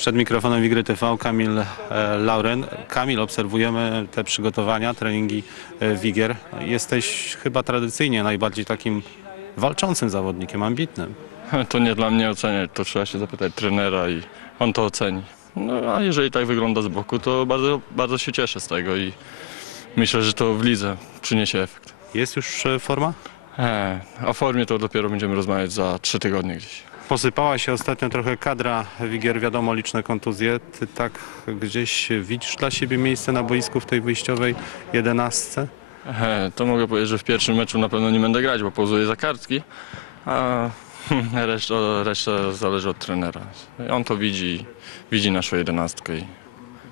Przed mikrofonem Wigry TV Kamil e, Lauren. Kamil, obserwujemy te przygotowania, treningi e, Wigier. Jesteś chyba tradycyjnie najbardziej takim walczącym zawodnikiem, ambitnym. To nie dla mnie oceniać, to trzeba się zapytać trenera i on to oceni. No a jeżeli tak wygląda z boku, to bardzo, bardzo się cieszę z tego i myślę, że to w lidze przyniesie efekt. Jest już e, forma? E, o formie to dopiero będziemy rozmawiać za trzy tygodnie gdzieś. Posypała się ostatnio trochę kadra Wigier, wiadomo, liczne kontuzje. Ty tak gdzieś widzisz dla siebie miejsce na boisku w tej wyjściowej jedenastce? E, to mogę powiedzieć, że w pierwszym meczu na pewno nie będę grać, bo pauzuję za kartki, a reszta, reszta zależy od trenera. On to widzi, widzi naszą jedenastkę i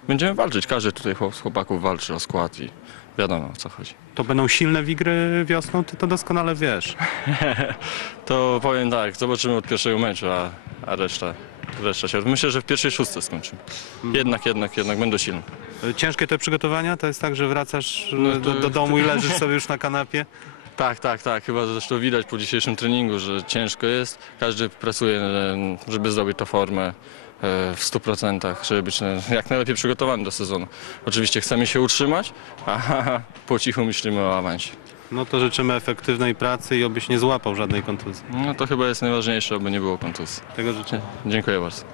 będziemy walczyć. Każdy tutaj z chłopaków walczy o skład i wiadomo o co chodzi. To będą silne Wigry wiosną, ty to doskonale wiesz. To powiem tak, zobaczymy od pierwszego meczu, a, a reszta, reszta się. Myślę, że w pierwszej szóstce skończymy. Jednak, jednak, jednak będą silne. E, Ciężkie te przygotowania? To jest tak, że wracasz No to- do, do domu i leżysz sobie już na kanapie? Tak, tak, tak. Chyba zresztą widać po dzisiejszym treningu, że ciężko jest. Każdy pracuje, żeby zdobyć tę formę w 100%, żeby być e, jak najlepiej przygotowany do sezonu. Oczywiście chcemy się utrzymać, a po cichu myślimy o awansie. No to życzymy efektywnej pracy i obyś nie złapał żadnej kontuzji. No to chyba jest najważniejsze, aby nie było kontuzji. Tego życzę. Dziękuję bardzo.